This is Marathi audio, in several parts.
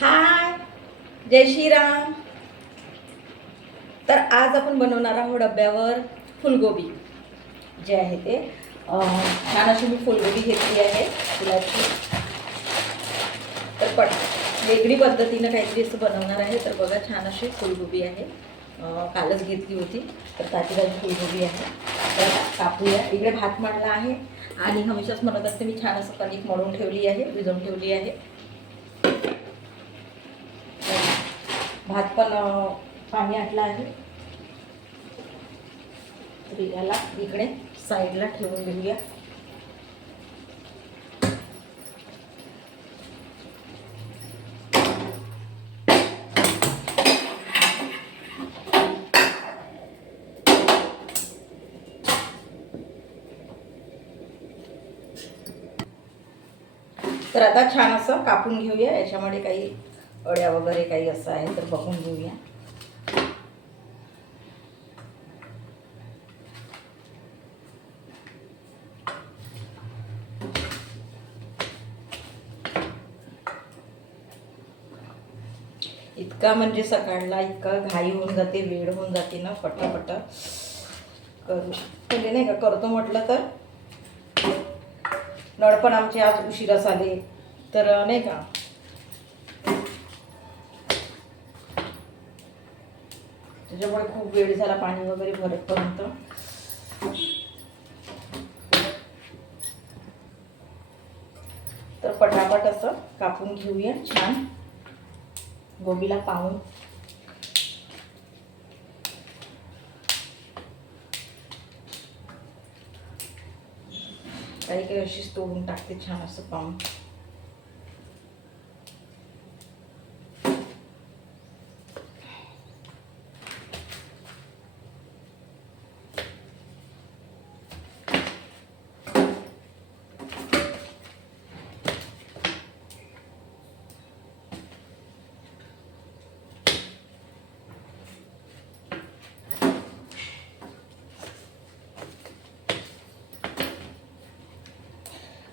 हाय, जय श्रीराम. तर आज आपण बनवणार आहोत डब्यावर फुलगोबी जे आहे ते छान अशी मी फुलगोबी घेतली आहे फुलाची. तर वेगळी पद्धतीनं काहीतरी असं बनवणार आहे. तर बघा, छान अशी फुलगोबी आहे. कालच घेतली होती. तर ताजी ताजी फुलगोबी आहे. तर कापूया. इकडे भात मांडला आहे आणि हमेशाच म्हणत असते मी, छान असं कणिक मळून ठेवली आहे, भिजवून ठेवली आहे. भात पण पाणी आटलं आहे. तर याला इकडे साईडला ठेवून देऊया. तर आता छान असं कापून घेऊया. याच्यामध्ये काही अळ्या वगैरे काही असं आहे तर बघून घेऊया. इतका म्हणजे सकाळला इतका घाई होऊन जाते, वेळ होऊन जाते ना, पटापट करू म्हणजे नाही का करतो म्हटलं तर. नळ पण आमचे आज उशिराच आले तर नाही का. त्याच्यामुळे खूप वेळ झाला पाणी वगैरे भरेपर्यंत. तर पटापट असं कापून घेऊया छान गोबीला पाहून. काही काही अशीच तोडून टाकते छान असं पाहून.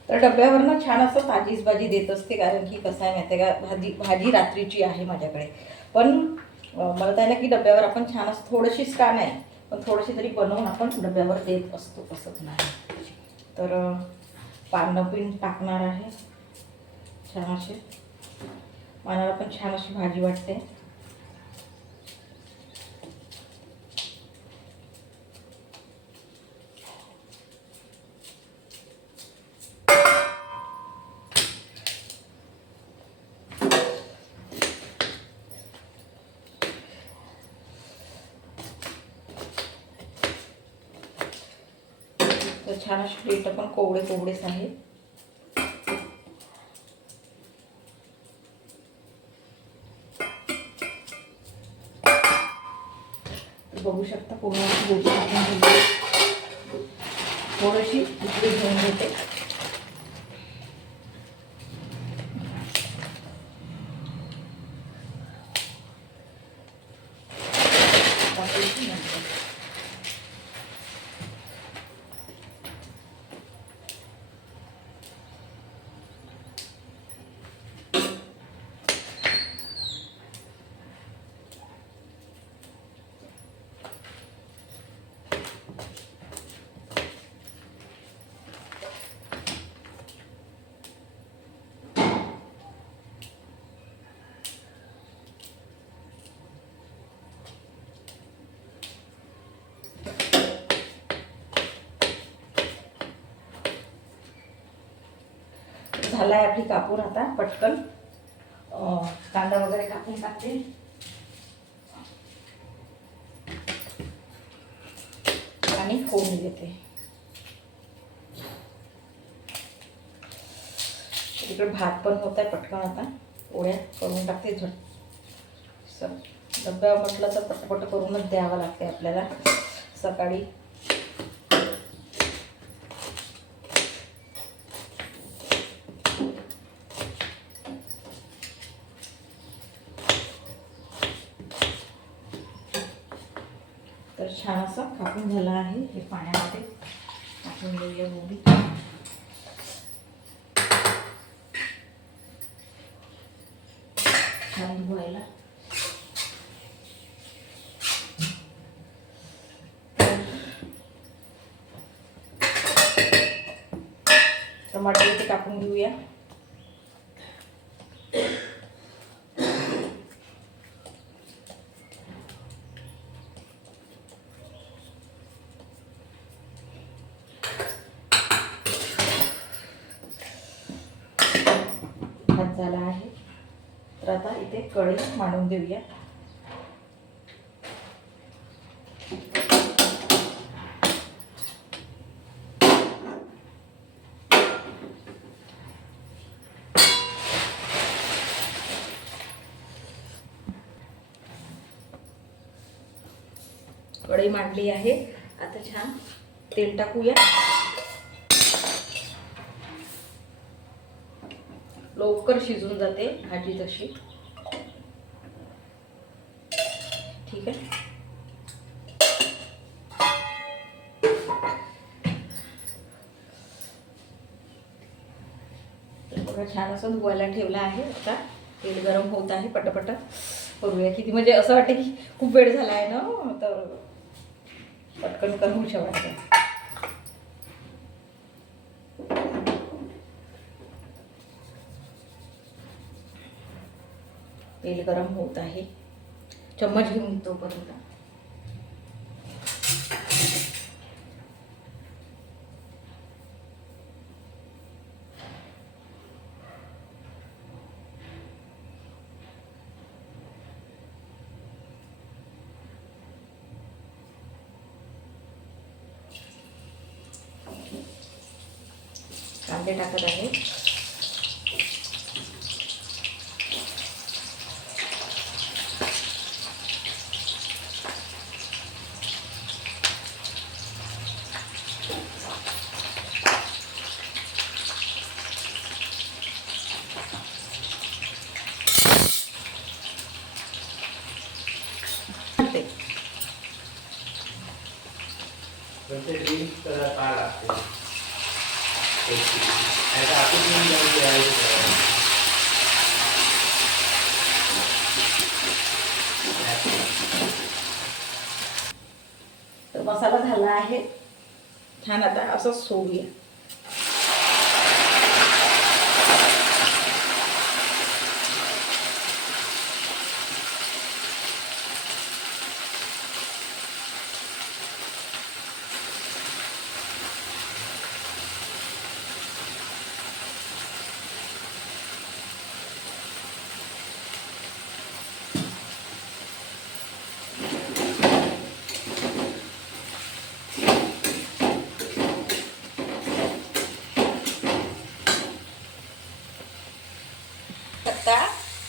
तर डब्यावर ना छान असं ताजीच भाजी देत असते, कारण की कसं आहे माहिती आहे का, भाजी रात्रीची आहे माझ्याकडे. पण मला तर आहे ना की डब्यावर आपण छान असं थोडीशीच का नाही पण थोडीशी तरी बनवून आपण डब्यावर देत असतो, असंच नाही. तर पानं पण टाकणार आहे छान असे. पानाला पण छान अशी भाजी वाटते. तर छान अशी प्लेट पण कोवडे कोवडेच आहे. बघू शकता पूर्ण गोबी टाकून घेते. थोडीशी इकडे घेऊन घेते. झालाय आपली कापून. आता पटकन कांदा वगैरे कापून टाकते आणि फोडणी देते. इकडे भात पण होत आहे. पटकन आता पोळ्या करून टाकते झट. डब्या म्हटलं तर पटपट करूनच द्यावं लागते आपल्याला सकाळी. तर छान असं कापून झालं आहे. हे पाण्यामध्ये टाकून देऊया गोबी. छान धुवायला. टमाटर इथे टाकून घेऊया. भात झाला आहे तर आता इथे कढई मांडून देऊया. कढई मांडली आहे. आता छान तेल टाकूया. लवकर शिजून जाते भाजी तशी. ठीक आहे. बघा छान असं धुवायला ठेवला आहे. आता तेल गरम होत आहे. पटापट करूया. किती म्हणजे असं वाटतं की खूप वेळ झाला आहे ना, तर पटकन करूशा वाटतं. तेल गरम होत आहे. चम्मच घेऊन तोपर्यंत कांदे टाकत आहे. तर मसाला झाला आहे छान. आता असं सोडूया.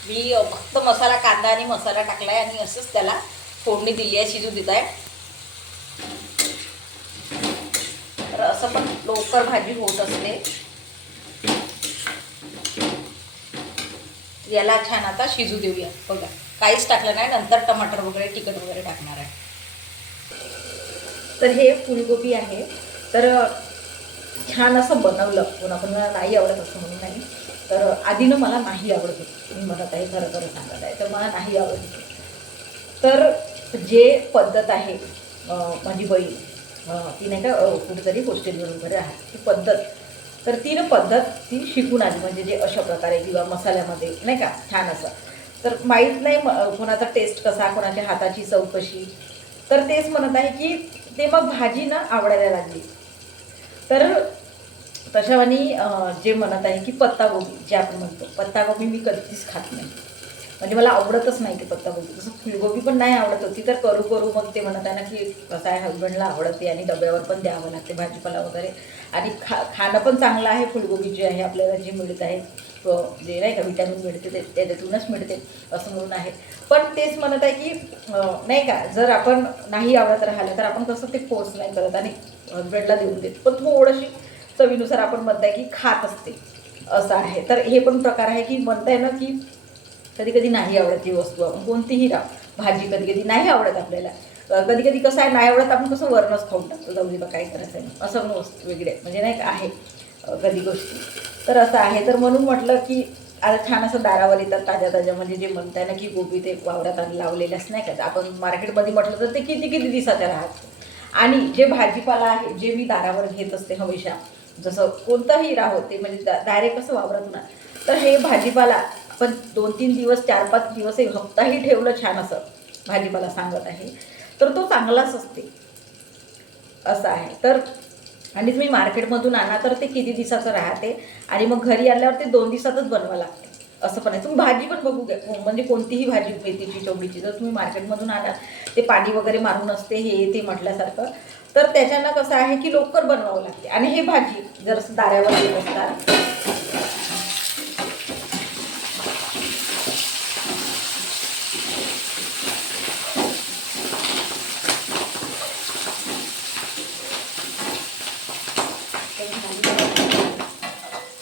मी फक्त मसाला, कांदा आणि मसाला टाकलाय आणि असंच त्याला फोडणी दिली आहे. शिजू देत आहे. तर असं पण लवकर भाजी होत असते. याला छान आता शिजू देऊया. बघा काहीच टाकलं नाही. नंतर टमाटर वगैरे, तिखट वगैरे टाकणार आहे. तर हे फुलगोबी आहे. तर छान असं बनवलं. कोणाकोणाला नाही आवडत असं म्हणून नाही. तर आधीनं मला नाही आवडत होती. मी म्हणत आहे, खरं खरं सांगत आहे, तर मला नाही आवडत होती. तर जे पद्धत आहे, माझी बहीण ती नाही का कुठेतरी हॉस्टेलवर वगैरे आहे, ती पद्धत, तर ती शिकून आली. म्हणजे जे अशा प्रकारे किंवा मसाल्यामध्ये नाही का छान असं. तर माहीत नाही कोणाचा टेस्ट कसा, कोणाच्या हाताची चव कशी. तर तेच म्हणत आहे की ते मग भाजी ना आवडायला लागली. तर तशावानी जे म्हणत आहे की पत्तागोबी, जे आपण म्हणतो पत्तागोबी, मी कधीच खात नाही. म्हणजे मला आवडतच नाही ते पत्तागोबी. तसं फुलगोबी पण नाही आवडत होती. तर करू मग ते म्हणत आहे ना की कसं आहे, हजबंडला आवडते आणि डब्यावर पण द्यावं लागते भाजीपाला वगैरे. आणि खाणं पण चांगलं आहे. फुलगोबी जे आहे आपल्याला जे मिळत आहे, जे नाही का विटॅमिन मिळते ते त्यातूनच मिळते असं म्हणून आहे. पण तेच म्हणत आहे की नाही का, जर आपण नाही आवडत राहिलं तर आपण कसं ते फोर्स नाही करत आणि हजबंडला देऊन देतो. पण थोडीशी चवीनुसार आपण म्हणताय की खात असते असं आहे. तर हे पण प्रकार आहे की म्हणताय ना की कधी कधी नाही आवडत ही वस्तू. आपण कोणतीही भाजी कधी कधी नाही आवडत आपल्याला. कधी कधी कसं आहे, नाही आवडत आपण कसं वरणच खाऊन टाकतो, जाऊ दे बा काय करायचं आहे असं पण वस्तू वेगळे म्हणजे नाही का आहे कधी गोष्टी. तर असं आहे. तर म्हणून म्हटलं की आता छान असं दारावर येतात ताज्या ताज्या, म्हणजे जे म्हणताय ना की गोबी ते वावरात लावलेल्याच नाही का, आपण मार्केटमध्ये म्हटलं तर ते किती किती दिवसाच्या राहत. आणि जे भाजीपाला आहे जे मी दारावर घेत असते हमेशा, जसं कोणतंही राहो ते, म्हणजे डायरेक्ट कसं वावरातून तर हे भाजीपाला आपण 2-3 दिवस 4-5 दिवस एक हप्ताही ठेवलं छान असं भाजीपाला सांगत आहे तर तो चांगलाच असते असं आहे. तर आणि तुम्ही मार्केटमधून आणा तर ते किती दिवसाचं राहते आणि मग घरी आल्यावर ते 2 दिवसातच बनवावं लागते असं पण आहे. तुम्ही भाजी पण बघू घ्या, म्हणजे कोणतीही भाजी मेथीची चवळीची जर तुम्ही मार्केटमधून आणा ते पाणी वगैरे मारून असते हे ते म्हटल्यासारखं, तर त्याच्यानं कसं आहे की लवकर बनवावं लागते. आणि हे भाजी जर दाऱ्यावर येत असतात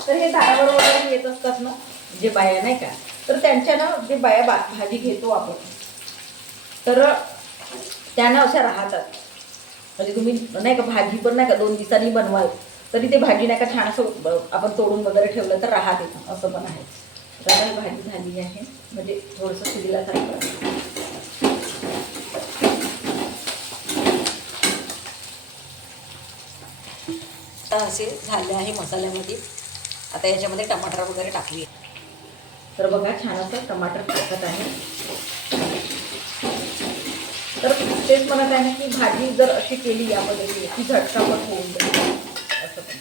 तर हे दारावर वगैरे येत असतात ना जे बाया नाही का, तर त्यांच्या ना जे बाया भाजी घेतो आपण तर त्यांना अशा राहतात. म्हणजे तुम्ही नाही का भाजी पण नाही का 2 दिवसांनी बनवाल तरी ते भाजी नाही का छान असं आपण तोडून वगैरे ठेवलं तर राहत येतं असं पण आहे. तर आता ही भाजी झाली आहे, म्हणजे थोडंसं शिजल्यासारखं. आता असे झाले आहे मसाल्यामध्ये. आता याच्यामध्ये टमाटर वगैरे टाकूया. तर बघा छान असं टमाटर टाकत आहे. तर तेच म्हणत आहे ना की भाजी जर अशी केली या पद्धतीने की झटकापट होऊन जाईल असं पण.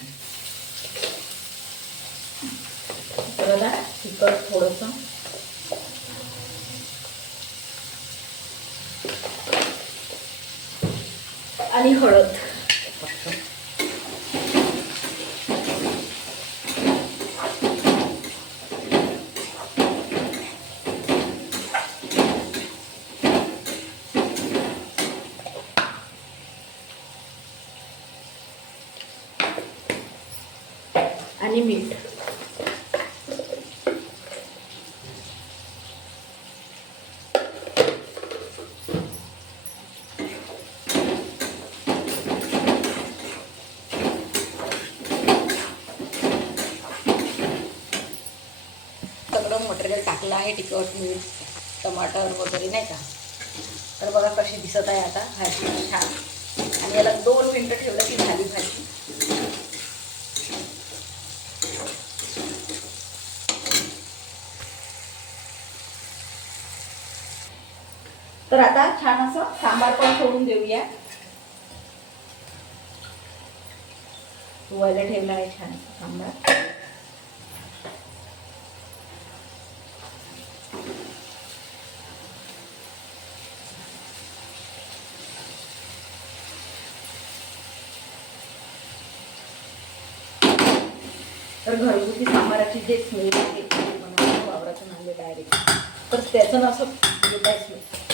तर आता तिखट थोडंसं, आणि हळद आणि मीठ. सगळं मटेरियल टाकलं आहे, तिखट मीठ टमाटर वगैरे नाही का. तर बघा कशी दिसत आहे आता भाजी छान. आणि याला 2 मिनटं ठेवलं की झाली भाजी. तर आता छान असं सांबार पण सोडून देऊया. धुवायला ठेवला आहे छान सांबार. तर घरगुती सांबाराची जे स्मेल आहे वावरातून आणले डायरेक्ट, तर त्याचं असं येत आहे स्मेल.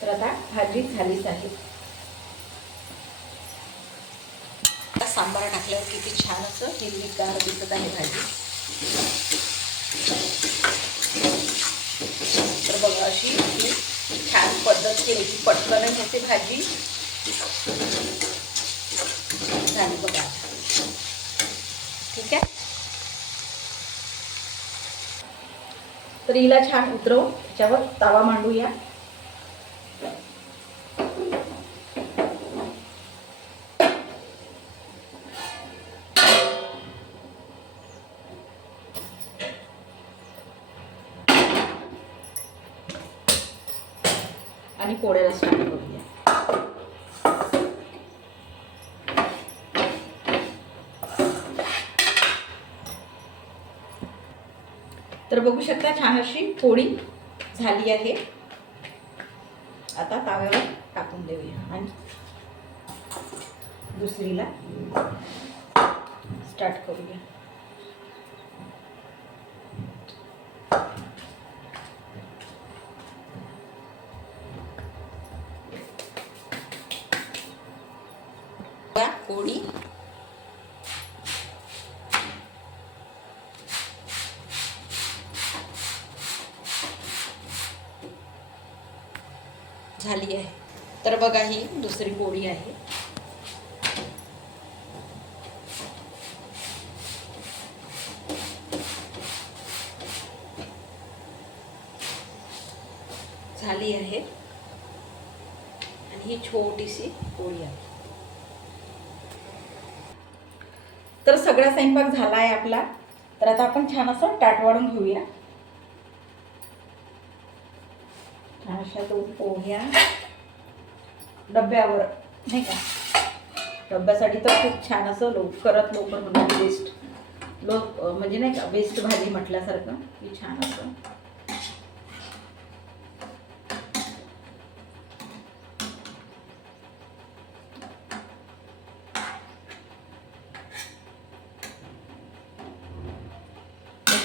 तर आता भाजी झालीच आहे. सांबार टाकल्यावर किती छान असं हिरवीगार दिसत आहे भाजी. तर बघा अशी छान पद्धत केली की पटकन होते भाजी. झाली बघा, ठीक आहे. तर हिला छान उतरवून त्याच्यावर तवा मांडूया. आणि पोळ्याला स्टार्ट करूया. तर बघू शकता छान अशी पोळी झाली आहे. आता ताव्यावर टाकून देऊया आणि दुसरीला स्टार्ट करूया. पोळी झाली आहे. तर बघा ही दुसरी पोळी आहे. आली आहे आणि ही छोटीशी पोळी आहे. तर सगळा स्वयंपाक झाला आहे आपला. तर आता आपण छान असं ताट वाढून घेऊया. छान अशा 2 पोळ्या डब्यावर, नाही का. डब्यासाठी तर खूप छान असं लवकर म्हणजे बेस्ट म्हणजे नाही का, बेस्ट भाजी म्हटल्यासारखं की छान असं.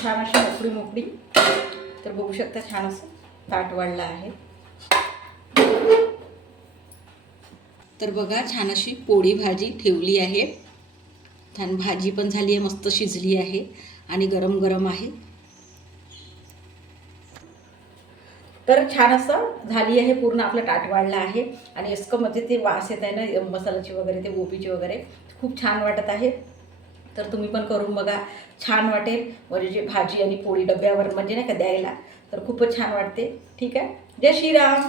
छान अशी मोकळी तर बघू शकता छान असं ताट वाढलं आहे. तर बघा छान अशी पोळी भाजी ठेवली आहे. छान भाजी पण झाली आहे, मस्त शिजली आहे आणि गरम गरम आहे. तर छान असं झाली आहे, पूर्ण आपलं ताट वाढलं आहे आणि इतकं म्हणजे ते वास येत आहे ना मसाल्याची वगैरे, ते गोबीची वगैरे, खूप छान वाटत आहे. तर तुम्ही पण करून बघा, छान वाटेल. म्हणजे जे भाजी आणि पोळी डब्यावर म्हणजे नाही का द्यायला, तर खूपच छान वाटते. ठीक आहे. जय श्रीराम.